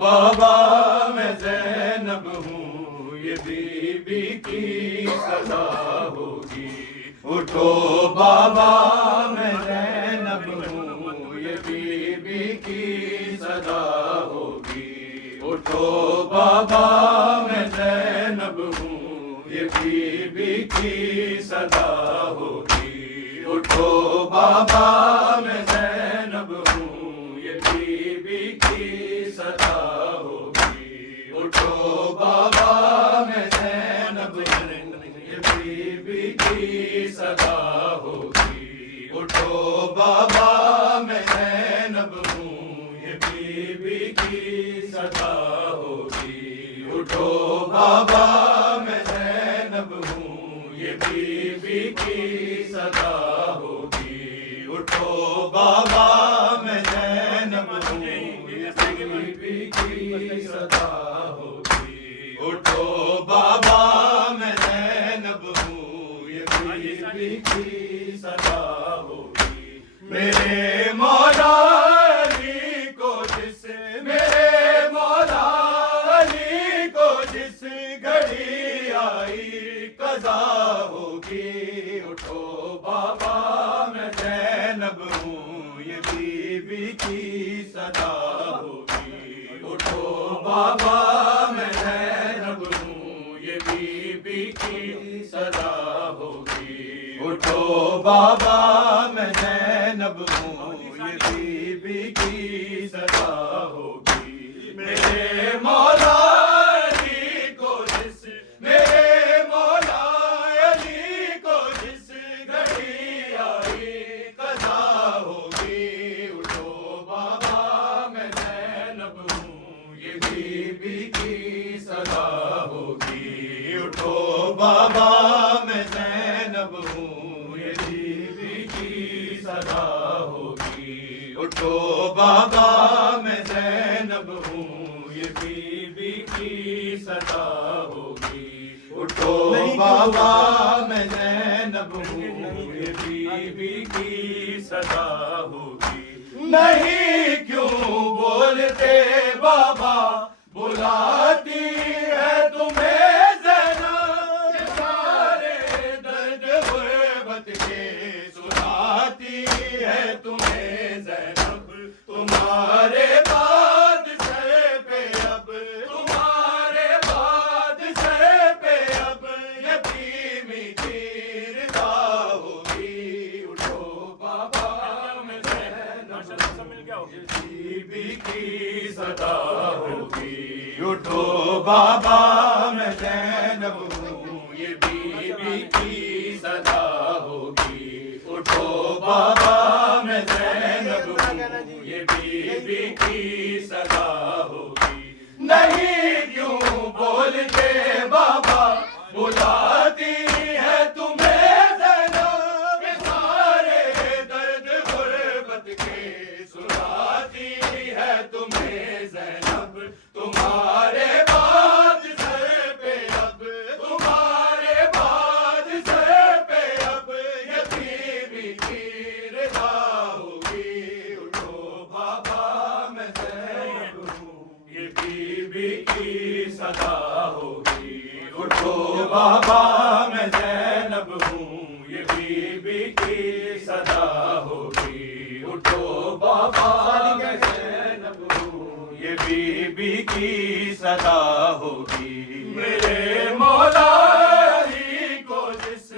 بابا میں زینب ہوں یہ بی بی کی صدا ہوگی. اٹھو بابا میں زینب ہوں یہ بی بی کی صدا ہوگی. اٹھو بابا میں زینب ہوں یہ بی بی کی صدا ہوگی. اٹھو بابا میں زینب ہوں یہ بی بی کی صدا ہوگی. اٹھو بابا میں زینب ہوں یہ بی بی کی صدا ہوگی. اٹھو بابا میں زینب ہوں یہ بی بی کی صدا ہوگی. اٹھو بابا میں زینب ہوں یہ بی بی کی صدا ہوگی. اٹھو بابا میں زینب ہوں یہ بی بی کی صدا ہوگی. اٹھو بابا میں زینب ہوں یہ بی بی کی صدا ہوگی. میرے مولا علی کو جس میرے مولا علی کو جس گھڑی آئی قضا ہوگی. اٹھو بابا میں زینب ہوں یہ بی بی کی صدا ہوگی. اٹھو بابا میں زینب ہوں یہ بی بی کی صدا ہوگی. اٹھو بابا میں زینب ہوں یہ بی بی کی صدا ہوگی. میرے مولا علی کو جس میرے مولا علی کو جس گھڑی آئی قضا ہوگی. اٹھو بابا میں زینب ہوں یہ بی بی کی صدا ہوگی. اٹھو بابا میں زینب ہوں یہ بی بی کی صدا ہوگی. اٹھو بابا میں زینب ہوں یہ بی بی کی صدا ہوگی. اٹھو بابا میں زینب ہوں یہ بی بی کی صدا ہوگی. نہیں کیوں بولتے بابا بلاتی ہے تمہیں زینب یہ سارے درد غربت کے سناتی ہے تمہیں زینب. تمہارے بعد سر پہ اب تمہارے بعد سر پہ اب یتیمی کی رضا ہوگی. اٹھو بابا میں زینب بی بی کی صدا ہوگی. اٹھو بابا میں زینب ہوں یہ بی بی کی صدا ہوگی. اٹھو بابا میں زینب ہوں یہ بی بی کی صدا ہوگی. نہیں کیوں بولتے بابا بلاتی ہے تمہیں زینب یہ سارے درد غربت کے سناتی ہے تمہیں زینب. تمہارے بعد سر پہ اب تمہارے بعد سر پہ اب یتیمی کی رضا ہوگی. اٹھو بابا میں زینب ہوں یہ بی بی کی صدا ہوگی. اٹھو بابا میں زینب ہوں یہ بی بی کی صدا ہوگی. اٹھو بابا میں زینب ہوں یہ بی بی کی صدا ہوگی. میرے مولا علی کو جس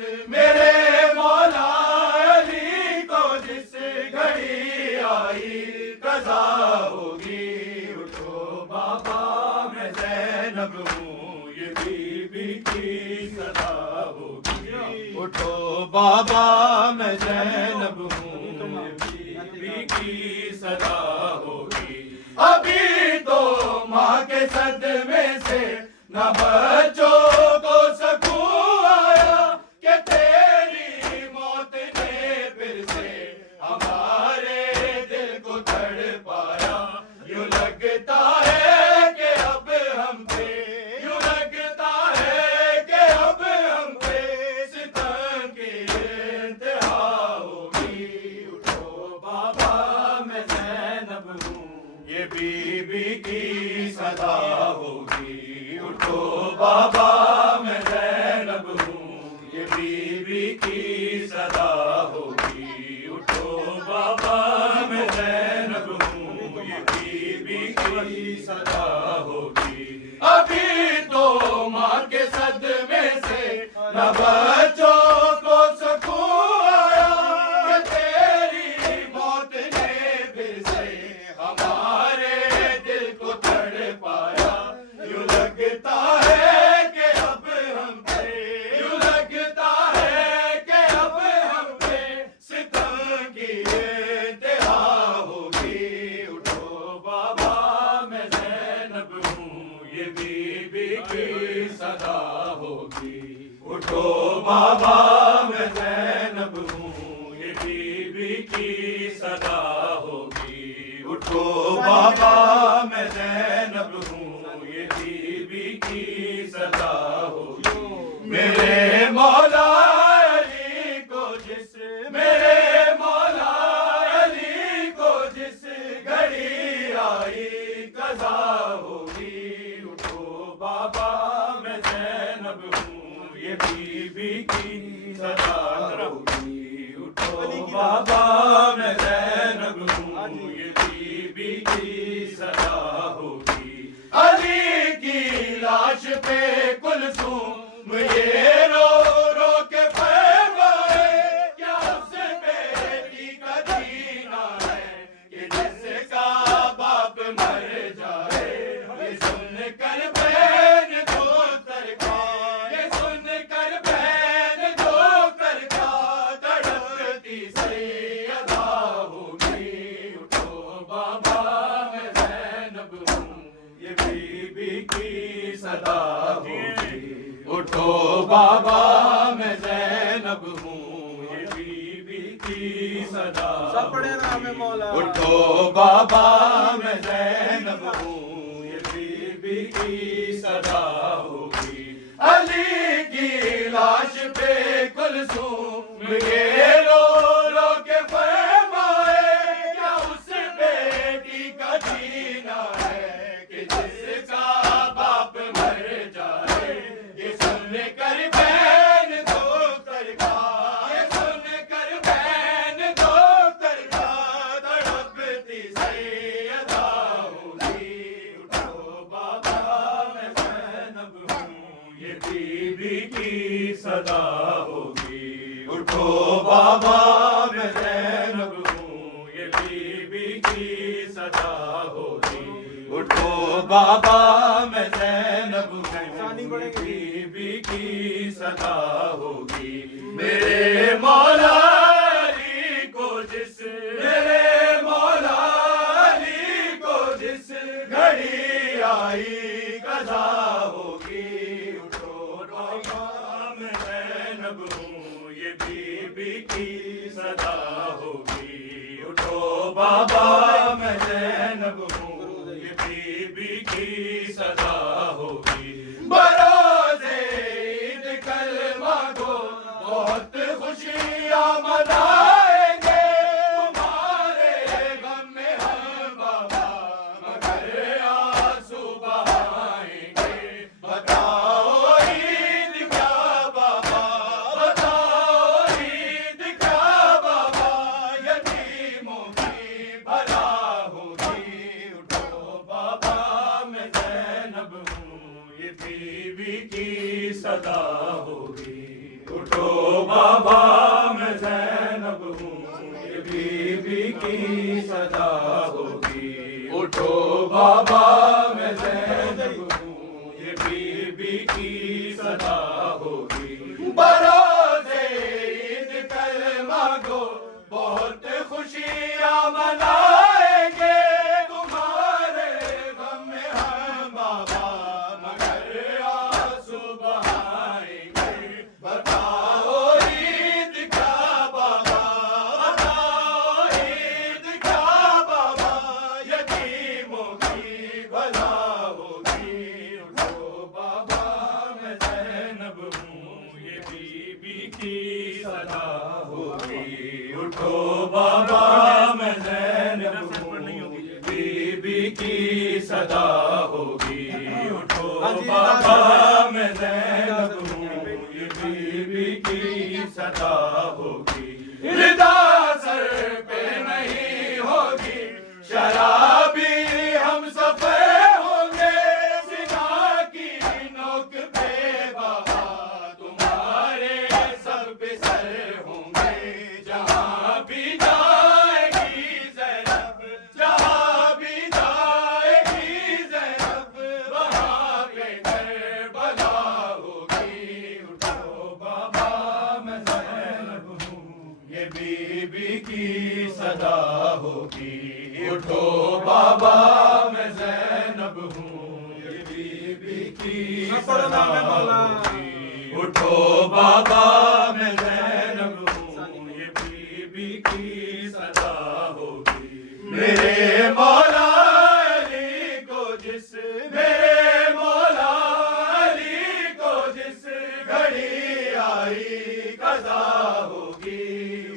کی صدا ہوگی. اٹھو بابا میں زینب ہوں یہ بی بی کی صدا ہوگی. ابھی تو ماں کے صدمے سے نہ بچوں کو سکون آیا کہ تیری موت نے پھر سے ہمارے دل کو تڑپایا. یوں لگتا ہے کہ اب ہم پہ یوں لگتا ہے کہ اب ہم پہ ستم کی انتہا ہوگی. اٹھو بابا میں زینب ہوں یہ بی بی کی صدا ہوگی. اٹھو بابا میں زینب ہوں یہ بی بی کی صدا ہوگی. اٹھو بابا میں زینب ہوں یہ بی بی کی صدا ہوگی. ابھی تو ماں کے صدمے سے نہ بچوں کو سکون آیا کہ تیری موت نے پھر سے ہمارے دل کو تڑپایا. یوں لگتا ہے کہ اب ہم پہ یوں لگتا ہے کہ اب ہم پہ ستم کی انتہا ہوگی. اٹھو بابا میں زینب ہوں یہ بی بی کی صدا ہوگی. اٹھو بابا میں زینب ہوں یہ بی بی کی صدا ہوگی. اٹھو بابا میں زینب ہوں یہ بی بی کی صدا ہوگی. میرے مولا علی کو جس میرے مولا علی کو جس گھڑی آئی قضا ہوگی. اٹھو بابا میں زینب ہوں یہ بی بی کی صدا ہوگی. اٹھو بابا میں زینب ہوں یہ بی بی کی صدا ہوگی. علی کی لاش پہ کلثوم یہ رو رو کے فرمائے کیا اس بیٹی کا جینا ہے کہ جس کا باپ مر جائے. یہ سن کر بہن دو ترکا یہ سن کر بہن دو ترکا تڑپتی سیدہ ہوگی. اٹھو بابا میں زینب ہوں یہ بی بی کی صدا ہوگی. اٹھو بابا میں زینب ہوں یہ بی بی کی صدا سب پڑھے نام مولا. اٹھو بابا میں زینب ہوں یہ بی بی کی صدا ہوگی. علی کی لاش پہ کلثوم یہ رو رو کے فرمائے کیا اس بیٹی کا جینا ہے کہ جس کا باپ مر جائے. یہ سن کر بہن دو ترکا یہ سن کر بہن دو ترکا تڑپتی سیدہ ہوگی. اٹھو بابا میں زینب ہوں یہ بی بی کی صدا ہوگی. اٹھو بابا میں زینب ہوں یہ بی بی کی صدا ہوگی. اٹھو بابا میں زینب ہوں یہ بی بی کی صدا ہوگی. میرے مولا علی کو جس میرے مولا علی کو جس گھڑی آئی قضا ہوگی. اٹھو بابا میں زینب ہوں یہ بی بی کی صدا ہوگی. اٹھو بابا میں زینب ہوں یہ بی بی کی صدا ہوگی. بروز عید کلمہ کو بہت خوشیاں منائیں گے. تمہارے غم میں ہم بابا مگر آنسو بہائیں گے. بتاؤ عید کیا بابا بتاؤ عید کیا بابا یتیموں کی بھلائی ہوگی بروزے عید کلمہ گو بہت خوشیاں منائیں گے تمہارے غم میں ہم بابا مگر آنسو بہائیں گے بتاؤ عید کیا بابا بتاؤ عید کیا بابا یتیموں کی بھلا ہوگی اٹھو بابا میں زینب ہوں یہ بی بی کی صدا ہوگی اٹھو بابا میں زینب ہوں یہ بی بی کی صدا ہوگی اٹھو بابا میں زینب ہوں یہ بی بی کی صدا ہوگی ردا سر پہ نہیں ہوگی شرابی ہم سفر ہوں گے سنا کی نوک پہ بابا تمہارے سب پہ سر ہوں گے جہاں بھی جائے گی زینب جہاں بھی جائے گی زینب وہاں پہ کربلا ہوگی اٹھو بابا میں زینب ہوں یہ بی بی کی صدا ہوگی اٹھو بابا میں زینب ہوں یہ بی بی کی صدا ہوگی اٹھو بابا میں زینب ہوں یہ بی بی کی صدا ہوگی میرے مولا علی کو جس میرے مولا علی کو جس گھڑی آئی قضا ہوگی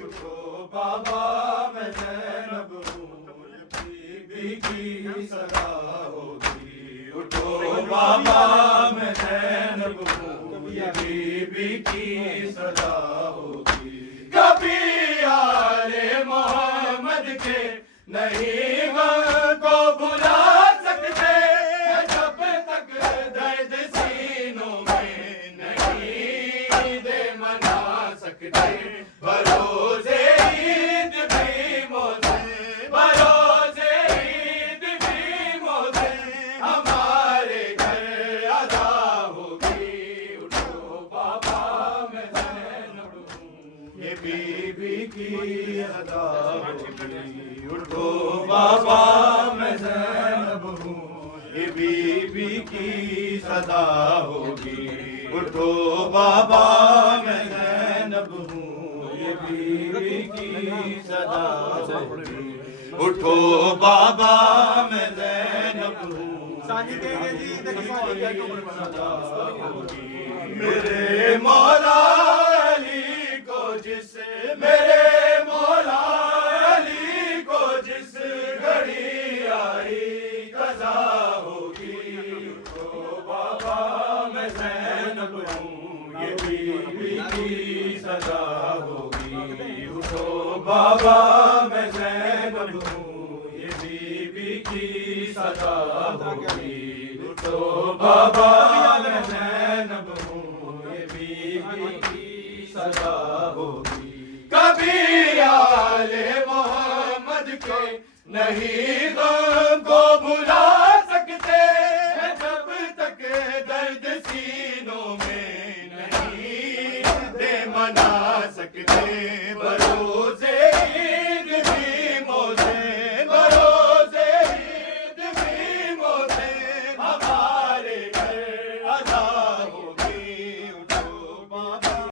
اٹھو بابا میں زینب ہوں یہ بی بی کی صدا ہوگی اٹھو بابا میں زینب ہوں یہ بی بی کی صدا ہوگی کبھی آل محمد کے نہیں غم کو بھلا سکتے جب تک درد سینوں میں نہیں دے منا سکتے بروزے عید بھی موزے بروزے عید بھی موزے ہمارے گھر ادا ہوگی اٹھو بابا میں زینب ہوں یہ بی بی کی ادا ہوگی اٹھو بابا میں زینب ہوں یہ بی بی کی صدا ہوگی اٹھو بابا میں زینب ہوں یہ بی بی کی صدا ہوگی اٹھو بابا میں زینب ہوں میرے مولا علی کو جس میرے مولا علی کو جس گھڑی آئی قضا ہوگی اٹھو بابا میں زینب ہوں یہ بی بی کی صدا ہوگی اٹھو بابا میں زینب ہوں یہ بی بی کی صدا ہوگی اٹھو بابا میں زینب ہوں یہ بی بی کی صدا ہوگی کبھی آل محمد کے نہیں غم کو بھلا سکتے جب تک درد سینوں میں نہیں دے منا سکتے